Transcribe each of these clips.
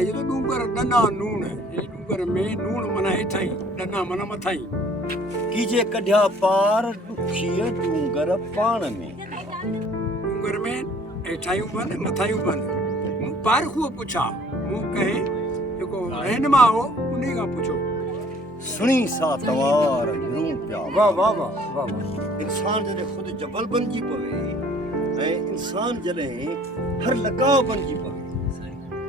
ये तो डूंगर डना नून है ये डूंगर में नून मना हेठाई डना मना मथाई कीजे कढ़िया पार दुखिए डूंगर पाण में डूंगर में हेठाई बन मथाई बन मूं पार को पूछा मूं कहे जेको रहनुमा हो उन्हीं का पूछो सुनी सा तवार यूं प्या वाह वाह वाह वाह वाह इंसान जॾहिं ख़ुदि जबल बणिजी पवे ऐं इंसान जॾहिं हर लॻाव बणिजी पवे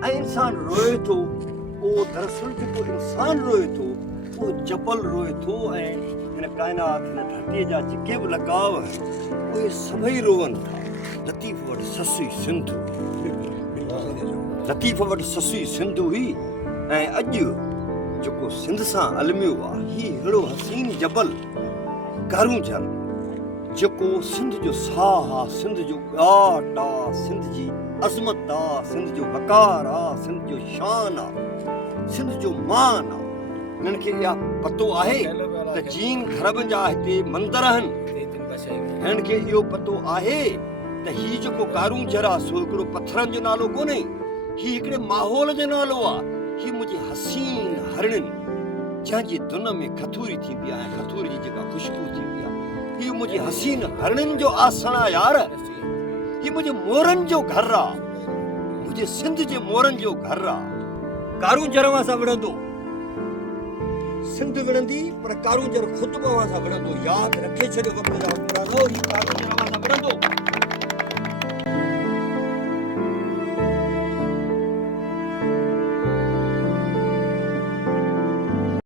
ऐं इंसान रोए थो उहो दरअसल जेको इंसान रोए थो उहो जबल रोए थो ऐं हिन काइनात हिन धरतीअ जा जेके बि लॻाव उहे सभई रोअनि था लतीफ़ वटि ससुई सिंधु लतीफ़ वटि ससुई सिंधु हुई ऐं अॼु जेको सिंध सां अलमियो आहे हीउ अहिड़ो हसीन जबल कारूंझर जेको सिंध जो साह आहे सिंध जो ॻाट आहे सिंध जी अज़मत आहे सिंध जो वक़ार आहे सिंध जो शान आहे सिंध जो मान आहे हिननि खे इहा पतो आहे त जीन घरब जा हिते मंदर आहिनि हिननि खे इहो पतो आहे त हीउ जेको कारूंझर आहे सो हिकिड़ो पथरनि जो नालो कोन्हे हीउ हिकिड़े माहौल जो नालो आहे हीउ मुंहिंजी हसीन हरणियुनि जंहिंजी धुन में खथूरी थींदी आहे ऐं खथूरी जी जेका ख़ुशबू थींदी आहे हीउ मुंहिंजी हसीन हरणियुनि जो आसण आहे यार हीउ मुंहिंजे मोरनि जो घरु आहे मुंहिंजे सिंध जे मोरनि जो घरु आहे कारूंझर अवां सां विढ़ंदो सिंध विढ़ंदी पर कारूंझर ख़ुदि बि अवां सां विढ़ंदो यादि रखे छॾियो वक़्त जा हुकुमरानो हीउ कारूंझर अवां सां विढ़ंदो